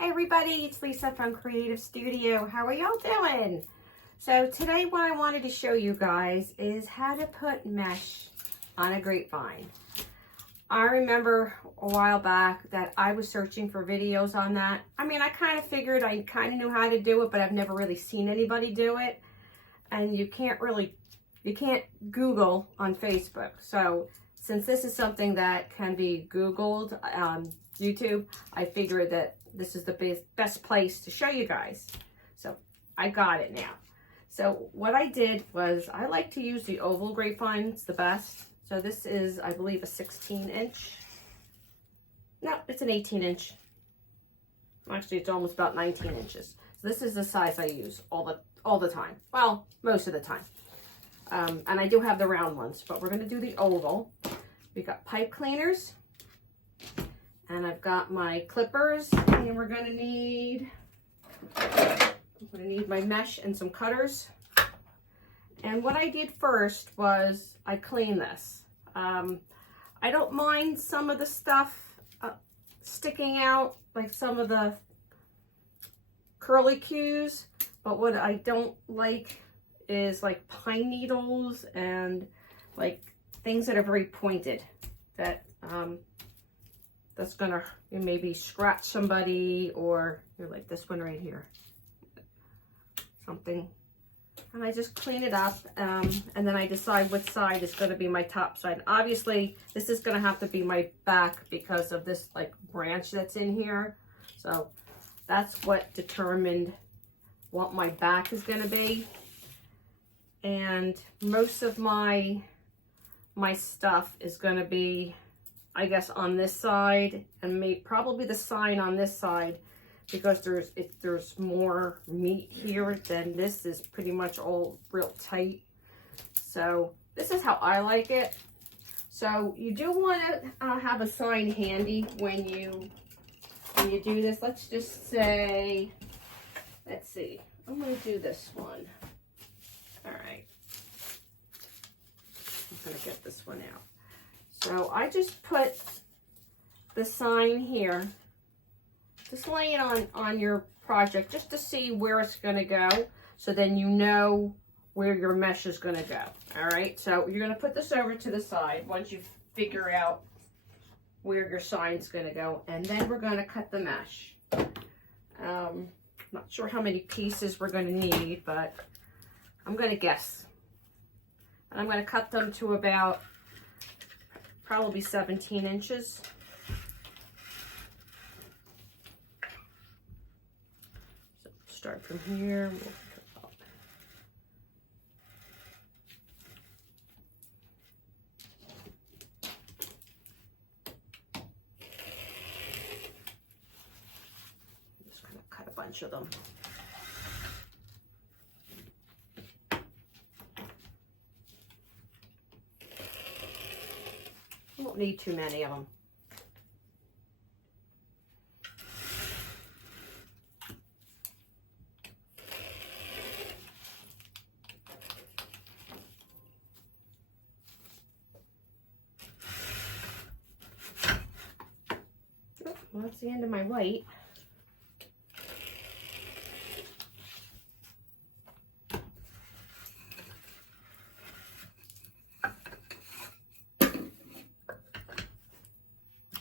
Hey everybody, it's Lisa from Creative Studio. How are y'all doing? So today what I wanted to show you guys is how to put mesh on a grapevine. I remember a while back that I was searching for videos on that. I mean, I kind of figured I kind of knew how to do it, but I've never really seen anybody do it. And you can't Google on Facebook. So since this is something that can be Googled on YouTube, I figured that this is the best place to show you guys. So I got it now. So what I did was, I like to use the oval grapevine, it's the best. So this is, I believe, a 16-inch. No, it's an 18-inch. Actually, it's almost about 19 inches. So this is the size I use all the time. Well, most of the time. And I do have the round ones, but we're going to do the oval. We got pipe cleaners. And I've got my clippers, and we're going to need my mesh and some cutters. And what I did first was I cleaned this. I don't mind some of the stuff sticking out, like some of the curly cues, but what I don't like is like pine needles and like things that are very pointed that that's gonna maybe scratch somebody, or like this one right here, something. And I just clean it up, and then I decide which side is going to be my top side. Obviously, this is going to have to be my back because of this like branch that's in here. So that's what determined what my back is going to be. And most of my stuff is going to be, I guess, on this side, and probably the sign on this side, because there's more meat here than this is pretty much all real tight. So this is how I like it. So you do want to have a sign handy when you do this. Let's just say, let's see, I'm going to do this one. All right, I'm going to get this one out. So I just put the sign here. Just lay it on your project just to see where it's going to go, so then you know where your mesh is going to go. All right, so you're going to put this over to the side once you figure out where your sign's going to go, and then we're going to cut the mesh. Not sure how many pieces we're going to need, but I'm going to guess. And I'm going to cut them to about probably 17 inches. Start from here. We'll pick up. I'm just going to cut a bunch of them. I won't need too many of them. Well, that's the end of my white.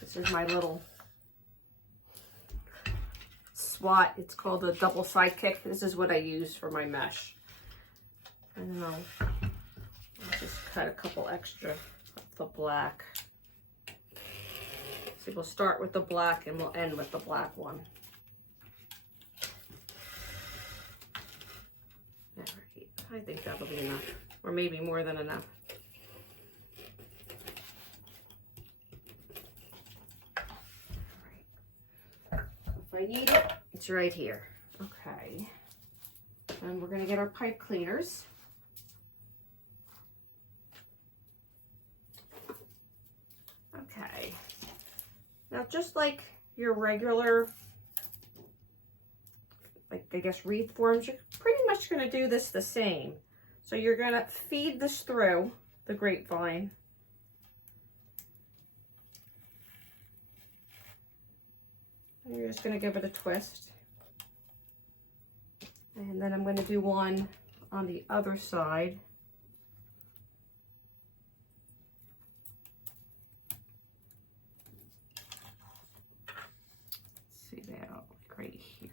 This is my little swat. It's called a double sidekick. This is what I use for my mesh. And then I'll just cut a couple extra of the black. So we'll start with the black and we'll end with the black one. All right, I think that'll be enough, or maybe more than enough. All right. If I need it, it's right here. Okay. And we're gonna get our pipe cleaners. Okay. Now, just like your regular, like I guess wreath forms, you're pretty much going to do this the same. So you're going to feed this through the grapevine. And you're just going to give it a twist. And then I'm going to do one on the other side. Let's see that like right here.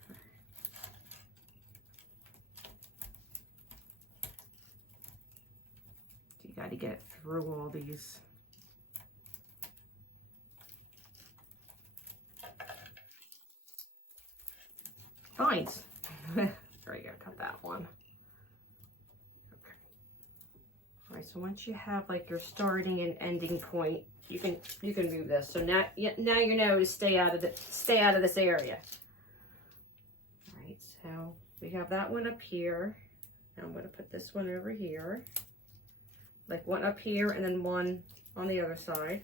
You got to get through all these. Vines. There you go, cut that one. Okay. All right, so once you have like your starting and ending point, you can move this. So now you know to stay out of this area. All right, so we have that one up here. Now I'm going to put this one over here. Like one up here and then one on the other side.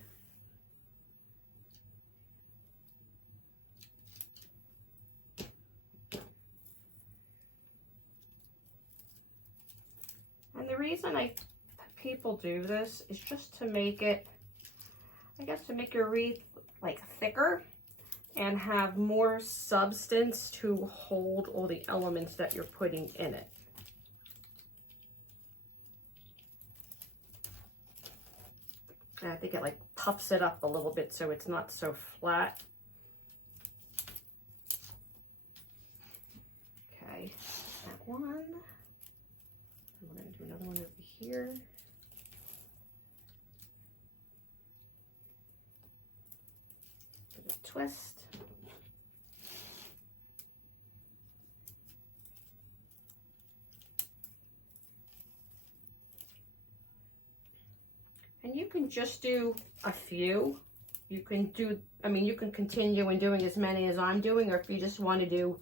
And the reason people do this is just to make it, I guess, to make your wreath like thicker and have more substance to hold all the elements that you're putting in it. And I think it like puffs it up a little bit so it's not so flat. Okay, that one. We're going to do another one over here. Give it a twist. And you can just do a few. You can do, I mean, you can continue in doing as many as I'm doing, or if you just want to do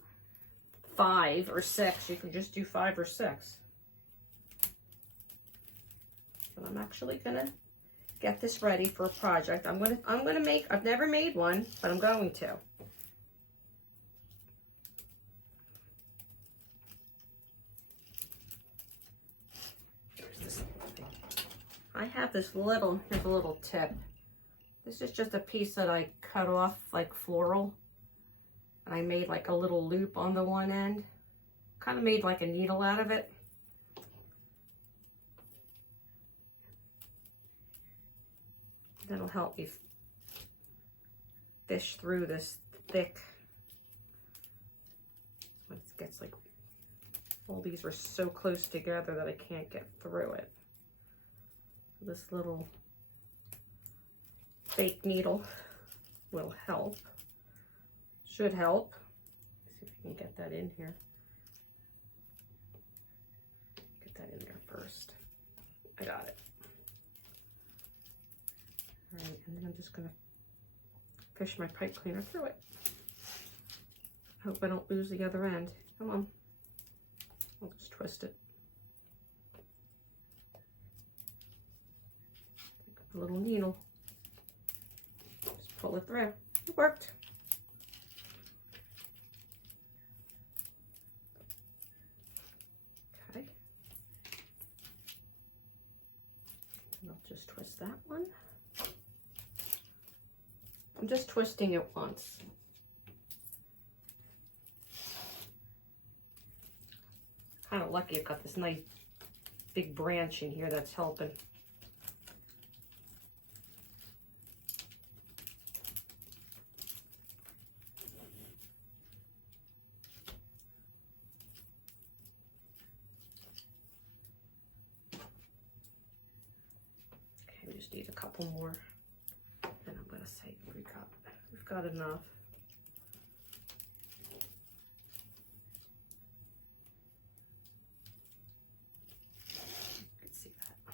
5 or 6, you can just do 5 or 6. So I'm actually gonna get this ready for a project. I'm gonna make, I've never made one, but I'm going to. Here's this thing. I have this little, here's a little tip. This is just a piece that I cut off like floral. And I made like a little loop on the one end. Kind of made like a needle out of it. That'll help me fish through this thick. It gets like, all these are so close together that I can't get through it. This little fake needle will help. Should help. Let's see if we can get that in here. Get that in there first. I got it. All right, and then I'm just gonna fish my pipe cleaner through it. Hope I don't lose the other end. Come on. I'll just twist it. Take a little needle. Just pull it through. It worked. Okay. And I'll just twist that one. I'm just twisting it once. Kind of lucky I've got this nice big branch in here that's helping. Okay, we just need a couple more. And I'm gonna say we've got enough. You can see that.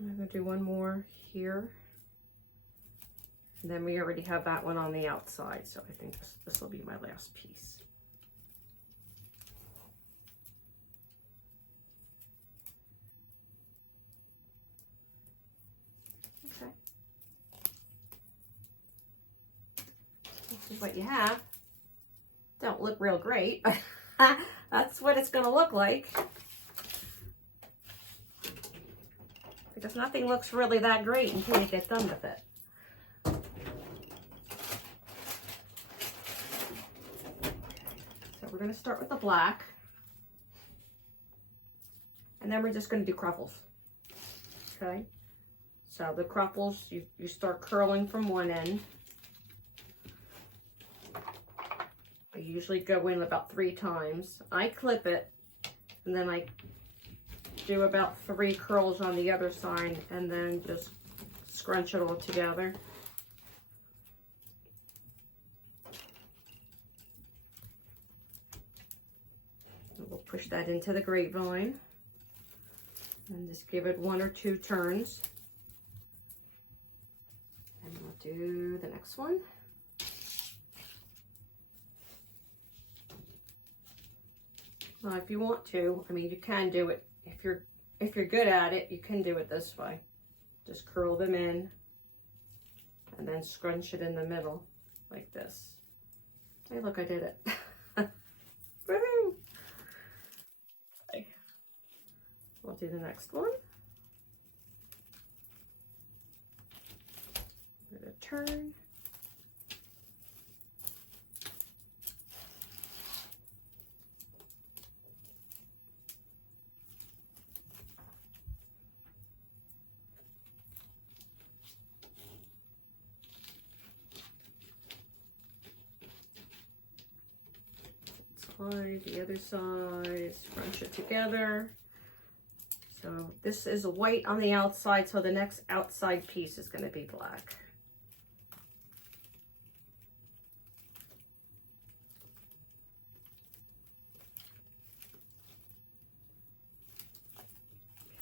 I'm gonna do one more here. And then we already have that one on the outside, so I think this will be my last piece. Okay. This is what you have. Don't look real great. That's what it's gonna look like. because nothing looks really that great until you get done with it. So we're going to start with the black, and then we're just going to do cruffles. Okay, so the cruffles, you start curling from one end. I usually go in about 3 times. I clip it, and then I do about 3 curls on the other side, and then just scrunch it all together. And we'll push that into the grapevine, and just give it 1 or 2 turns. And we'll do the next one. Well, if you want to, I mean, you can do it. If you're good at it, you can do it this way. Just curl them in and then scrunch it in the middle like this. Hey, look, I did it. Woohoo! Okay. We'll do the next one. Give it a turn. The other side, scrunch it together. So this is white on the outside, so the next outside piece is going to be black.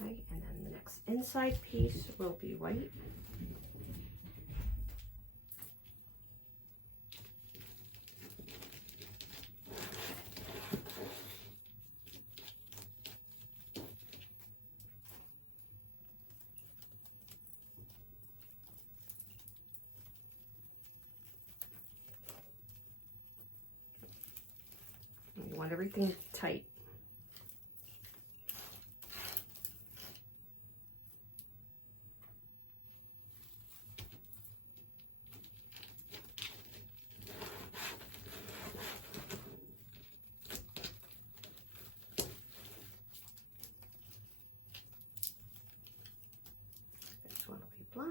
Okay, and then the next inside piece will be white. You want everything tight. This one will be black.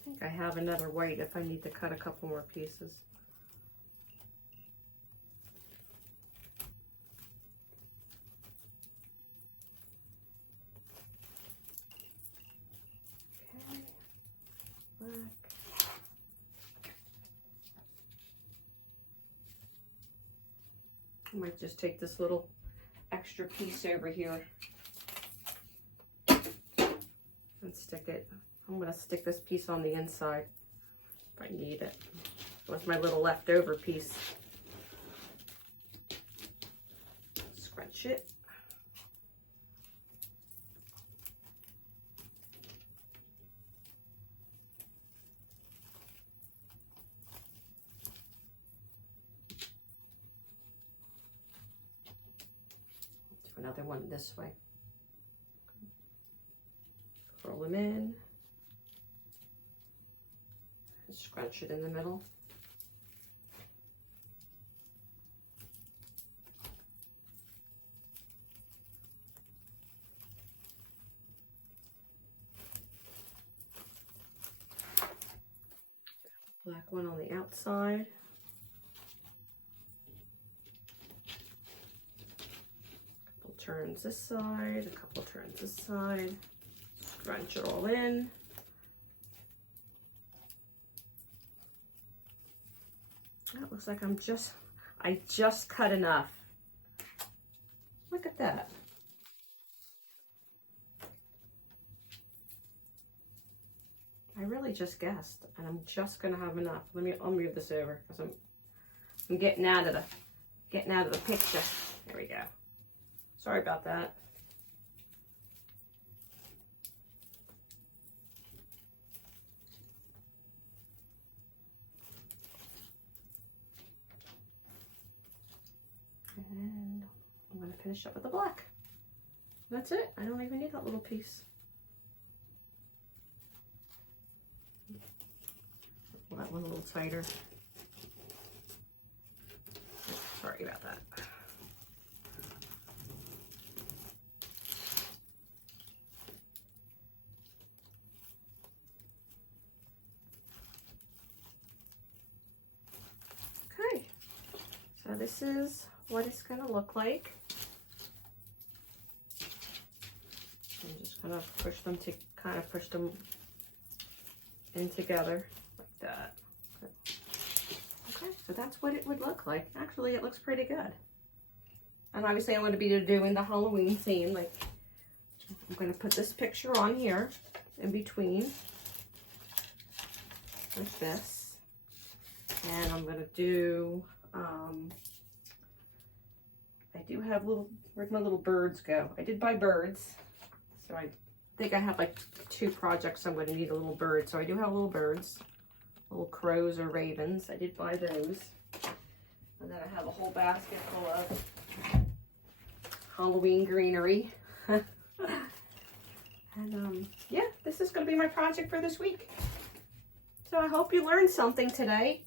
I think I have another white if I need to cut a couple more pieces. I might just take this little extra piece over here and stick it. I'm going to stick this piece on the inside if I need it. It was my little leftover piece. Scrunch it. Another one this way. Curl them in. And scrunch it in the middle. Black one on the outside. Turns this side, a couple turns this side, scrunch it all in. That looks like I just cut enough. Look at that. I really just guessed, and I'm just gonna have enough. I'll move this over because I'm getting out of the picture. There we go. Sorry about that. And I'm going to finish up with the black. That's it. I don't even need that little piece. Pull that one a little tighter. Sorry about that. Okay, so this is what it's going to look like. I'm just going to push them to push them in together like that. Okay, so that's what it would look like. Actually, it looks pretty good. And obviously I'm going to be doing the Halloween theme. Like, I'm going to put this picture on here in between like this. And I'm going to do, I do have little, where'd my little birds go? I did buy birds. So I think I have like 2 projects I'm going to need a little bird. So I do have little birds, little crows or ravens. I did buy those. And then I have a whole basket full of Halloween greenery. And yeah, this is going to be my project for this week. So I hope you learned something today.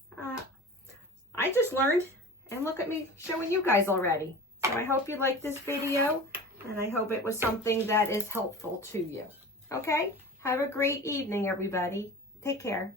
I just learned, and look at me showing you guys already. So I hope you liked this video, and I hope it was something that is helpful to you. Okay? Have a great evening, everybody. Take care.